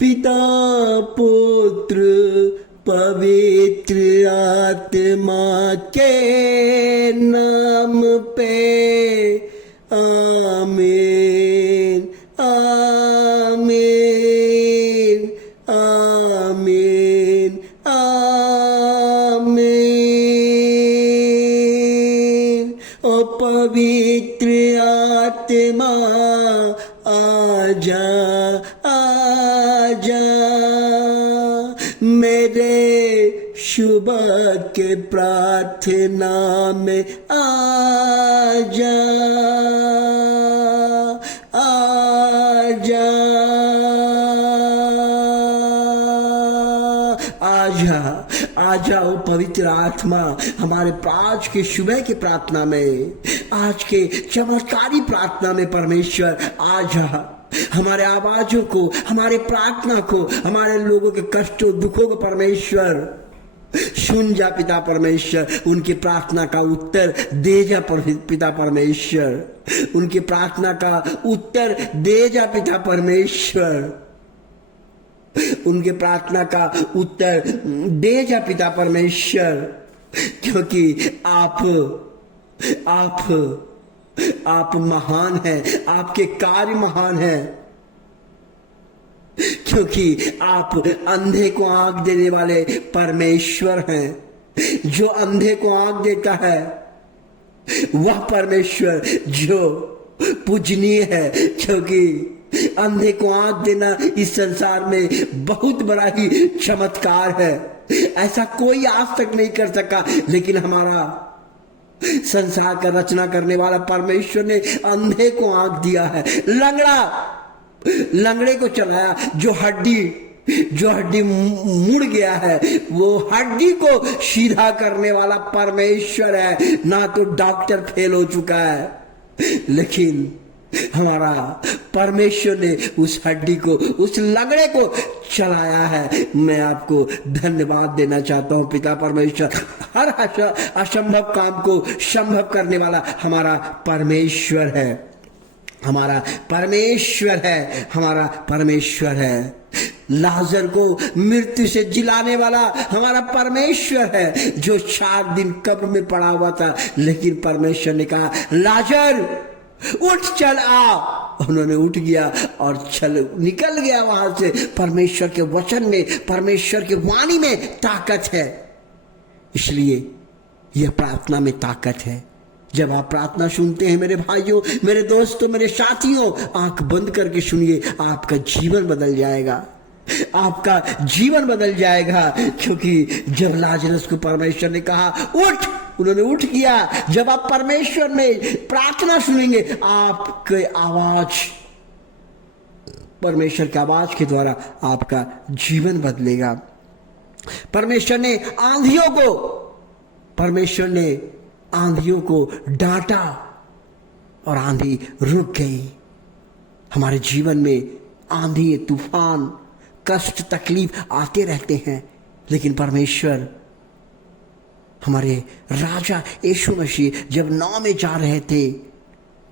पिता पुत्र पवित्र आत्मा के नाम पे आमीन आमीन आमीन आमीन। ओ पवित्र आत्मा आजा आजा, मेरे सुबह के प्रार्थना में आजा आजा आजा आजा। ओ पवित्र आत्मा हमारे आज के सुबह की प्रार्थना में, आज के चमत्कारी प्रार्थना में परमेश्वर आजा। हमारे आवाजों को, हमारे प्रार्थना को, हमारे लोगों के कष्टों दुखों को परमेश्वर सुन जा पिता परमेश्वर। उनकी प्रार्थना का उत्तर दे जा पिता परमेश्वर। उनकी प्रार्थना का उत्तर दे जा पिता परमेश्वर। उनके प्रार्थना का उत्तर दे जा पिता परमेश्वर, क्योंकि आप महान हैं, आपके कार्य महान हैं। क्योंकि आप अंधे को आंख देने वाले परमेश्वर हैं। जो अंधे को आंख देता है वह परमेश्वर जो पूजनीय है, क्योंकि अंधे को आंख देना इस संसार में बहुत बड़ा ही चमत्कार है। ऐसा कोई आज तक नहीं कर सका, लेकिन हमारा संसार का रचना करने वाला परमेश्वर ने अंधे को आंख दिया है। लंगड़े को चलाया। जो हड्डी मुड़ गया है, वो हड्डी को सीधा करने वाला परमेश्वर है। ना तो डॉक्टर फेल हो चुका है, लेकिन हमारा परमेश्वर ने उस हड्डी को, उस लंगड़े को चलाया है। मैं आपको धन्यवाद देना चाहता हूं पिता परमेश्वर। हर असंभव काम को संभव करने वाला हमारा परमेश्वर है, हमारा परमेश्वर है, हमारा परमेश्वर है। लाजर को मृत्यु से जिलाने वाला हमारा परमेश्वर है, जो 4 दिन कब्र में पड़ा हुआ था, लेकिन परमेश्वर ने कहा लाजर उठ चल आ। उन्होंने उठ गया और निकल गया वहां से। परमेश्वर के वचन में, परमेश्वर के वाणी में ताकत है। इसलिए यह प्रार्थना में ताकत है। जब आप प्रार्थना सुनते हैं मेरे भाइयों, मेरे दोस्तों, मेरे साथियों, आंख बंद करके सुनिए, आपका जीवन बदल जाएगा, आपका जीवन बदल जाएगा। क्योंकि जब लाजरस को परमेश्वर ने कहा उठ, उन्होंने उठ गया। जब आप परमेश्वर में प्रार्थना सुनेंगे, आपके आवाज, परमेश्वर की आवाज के द्वारा आपका जीवन बदलेगा। परमेश्वर ने आंधियों को डांटा और आंधी रुक गई। हमारे जीवन में आंधी, तूफान, कष्ट, तकलीफ आते रहते हैं, लेकिन परमेश्वर, हमारे राजा यीशु मसीह जब नाव में जा रहे थे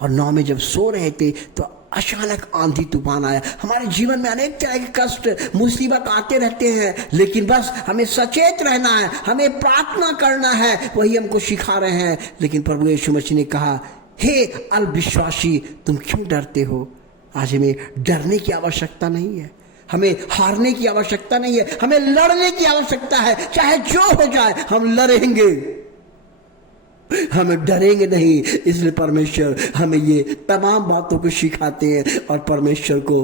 और नाव में जब सो रहे थे, तो अचानक आंधी तूफान आया। हमारे जीवन में अनेक तरह के कष्ट, मुसीबत आते रहते हैं, लेकिन बस हमें सचेत रहना है, हमें प्रार्थना करना है, वही हमको सिखा रहे हैं। लेकिन प्रभु यीशु मसीह ने कहा, हे अल्पविश्वासी, तुम क्यों डरते हो? आज हमें डरने की आवश्यकता नहीं है, हमें हारने की आवश्यकता नहीं है, हमें लड़ने की आवश्यकता है। चाहे जो हो जाए हम लड़ेंगे, हमें डरेंगे नहीं। इसलिए परमेश्वर हमें ये तमाम बातों को सिखाते हैं और परमेश्वर को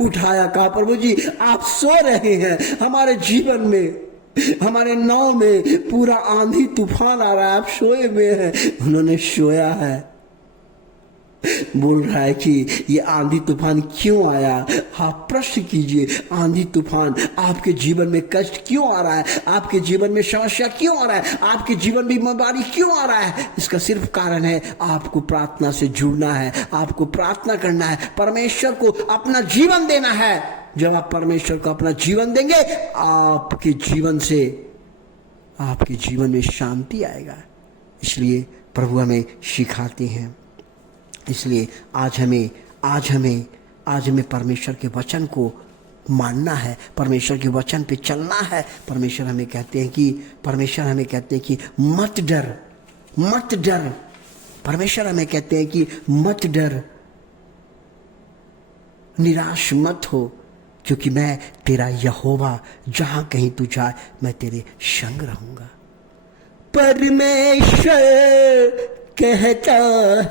उठाया, कहा प्रभु जी आप सो रहे हैं, हमारे जीवन में, हमारे नाव में पूरा आंधी तूफान आ रहा है, आप सोए हुए हैं। उन्होंने सोया है, बोल रहा है कि ये आंधी तूफान क्यों आया। आप प्रश्न कीजिए, आंधी तूफान आपके जीवन में कष्ट क्यों आ रहा है, आपके जीवन में समस्या क्यों आ रहा है, आपके जीवन में बीमारी क्यों आ रहा है? इसका सिर्फ कारण है आपको प्रार्थना से जुड़ना है, आपको प्रार्थना करना है, परमेश्वर को अपना जीवन देना है। जब आप परमेश्वर को अपना जीवन देंगे, आपके जीवन में शांति आएगा। इसलिए प्रभु हमें सिखाते हैं। इसलिए आज हमें परमेश्वर के वचन को मानना है, परमेश्वर के वचन पे चलना है। परमेश्वर हमें कहते हैं कि मत डर, मत डर। परमेश्वर हमें कहते हैं कि मत डर, निराश मत हो, क्योंकि मैं तेरा यहोवा, जहां कहीं तू जाए मैं तेरे संग रहूंगा। परमेश्वर कहता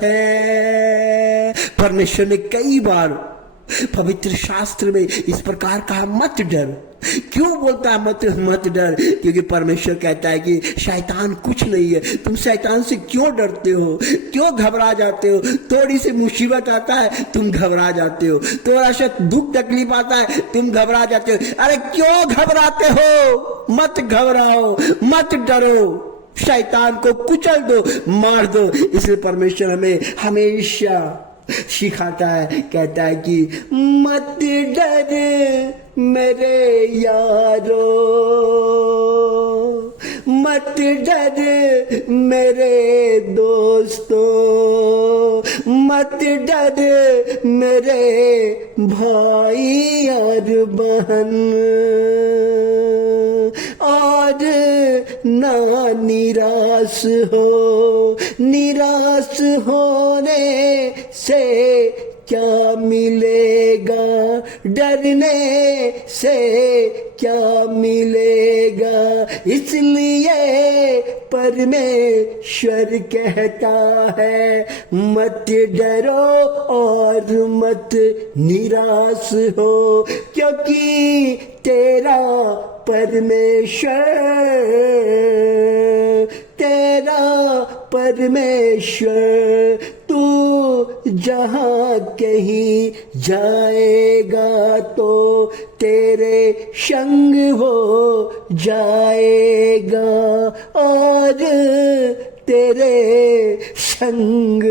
है, परमेश्वर ने कई बार पवित्र शास्त्र में इस प्रकार कहा, मत डर। क्यों बोलता है मत डर? क्योंकि परमेश्वर कहता है कि शैतान कुछ नहीं है। तुम शैतान से क्यों डरते हो, क्यों घबरा जाते हो? थोड़ी सी मुसीबत आता है तुम घबरा जाते हो, थोड़ा सा दुख तकलीफ आता है तुम घबरा जाते हो। अरे क्यों घबराते हो? मत घबराओ, मत डरो, शैतान को कुचल दो, मार दो। इसलिए परमेश्वर हमें हमेशा सिखाता है, कहता है कि मत डर मेरे यारो, मत डर मेरे दोस्तों, मत डर मेरे भाई और बहन, और ना निराश हो। निराश होने से क्या मिलेगा, डरने से क्या मिलेगा? इसलिए परमेश्वर कहता है, मत डरो और मत निराश हो, क्योंकि तेरा परमेश्वर, तेरा परमेश्वर तू जहां कहीं जाएगा तो तेरे संग हो जाएगा, और तेरे संग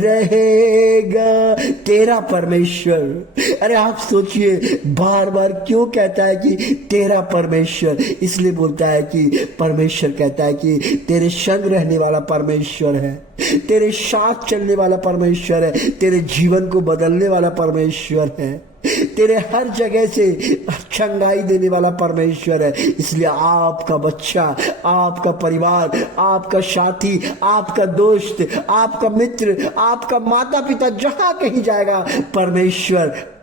रहेगा तेरा परमेश्वर। अरे आप सोचिए, बार बार क्यों कहता है कि तेरा परमेश्वर? इसलिए बोलता है कि परमेश्वर कहता है कि तेरे संग रहने वाला परमेश्वर है, तेरे साथ चलने वाला परमेश्वर है, तेरे जीवन को बदलने वाला परमेश्वर है, तेरे हर जगह से चंगाई देने वाला परमेश्वर है। इसलिए आपका बच्चा, आपका परिवार, आपका साथी, आपका दोस्त, आपका मित्र, आपका माता पिता जहां कहीं जाएगा, परमेश्वर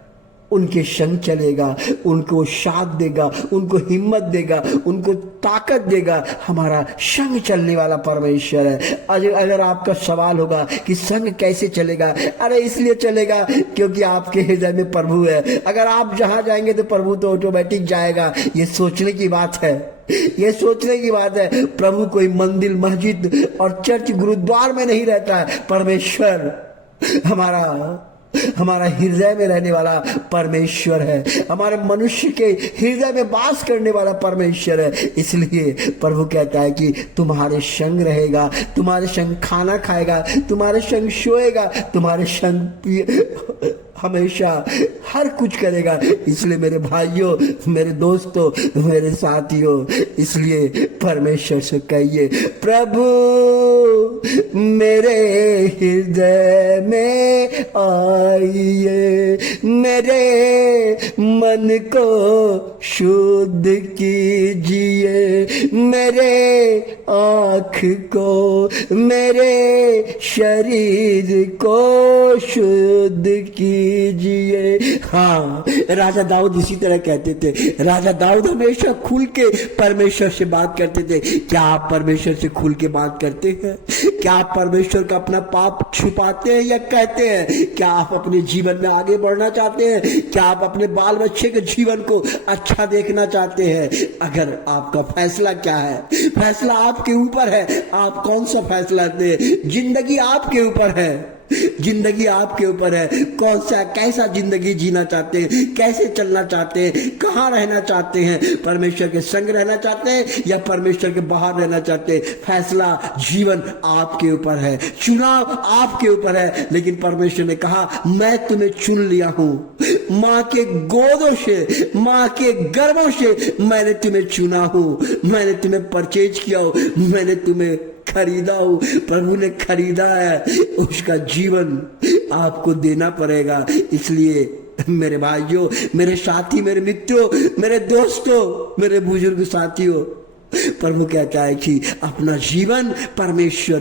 उनके संग चलेगा, उनको साथ देगा, उनको हिम्मत देगा, उनको ताकत देगा। हमारा संग चलने वाला परमेश्वर है। अगर आपका सवाल होगा कि संग कैसे चलेगा, अरे इसलिए चलेगा क्योंकि आपके हृदय में प्रभु है। अगर आप जहां जाएंगे तो प्रभु तो ऑटोमेटिक जाएगा। ये सोचने की बात है, ये सोचने की बात है। प्रभु कोई मंदिर, मस्जिद और चर्च, गुरुद्वार में नहीं रहता है। परमेश्वर हमारा हृदय में रहने वाला परमेश्वर है, हमारे मनुष्य के हृदय में वास करने वाला परमेश्वर है। इसलिए प्रभु कहता है कि तुम्हारे संग रहेगा, तुम्हारे संग खाना खाएगा, तुम्हारे संग सोएगा, तुम्हारे संग हमेशा हर कुछ करेगा। इसलिए मेरे भाइयों, मेरे दोस्तों, मेरे साथियों, इसलिए परमेश्वर से कहिए, प्रभु मेरे हृदय में आइए, मेरे मन को शुद्ध कीजिए, मेरे आँख को, मेरे शरीर को शुद्ध कीजिए। हाँ, राजा दाऊद इसी तरह कहते थे। राजा दाऊद हमेशा खुल के परमेश्वर से बात करते थे। क्या आप परमेश्वर से खुल के बात करते हैं? क्या आप परमेश्वर का अपना पाप छुपाते हैं या कहते हैं? क्या आप अपने जीवन में आगे बढ़ना चाहते हैं? क्या आप अपने बाल बच्चे के जीवन को अच्छा देखना चाहते हैं? अगर आपका फैसला क्या है? फैसला आपके ऊपर है। आप कौन सा फैसला लेते हैं? जिंदगी आपके ऊपर है, जिंदगी आपके ऊपर है। कौन सा, कैसा जिंदगी जीना चाहते हैं, कैसे चलना चाहते हैं, कहाँ रहना चाहते हैं? परमेश्वर के संग रहना चाहते हैं या परमेश्वर के बाहर रहना चाहते हैं? फैसला, जीवन आपके ऊपर है, चुनाव आपके ऊपर है। लेकिन परमेश्वर ने कहा, मैं तुम्हें चुन लिया हूं, माँ के गोदों से, माँ के गर्भों से मैंने तुम्हें चुना हूं, मैंने तुम्हें परचेज किया हूं, मैंने तुम्हें खरीदा हो। प्रभु ने खरीदा है, उसका जीवन आपको देना पड़ेगा। इसलिए मेरे भाइयों, मेरे साथी, मेरे मित्रों, मेरे दोस्तों, मेरे बुजुर्ग साथियों, प्रभु कहता है कि अपना जीवन परमेश्वर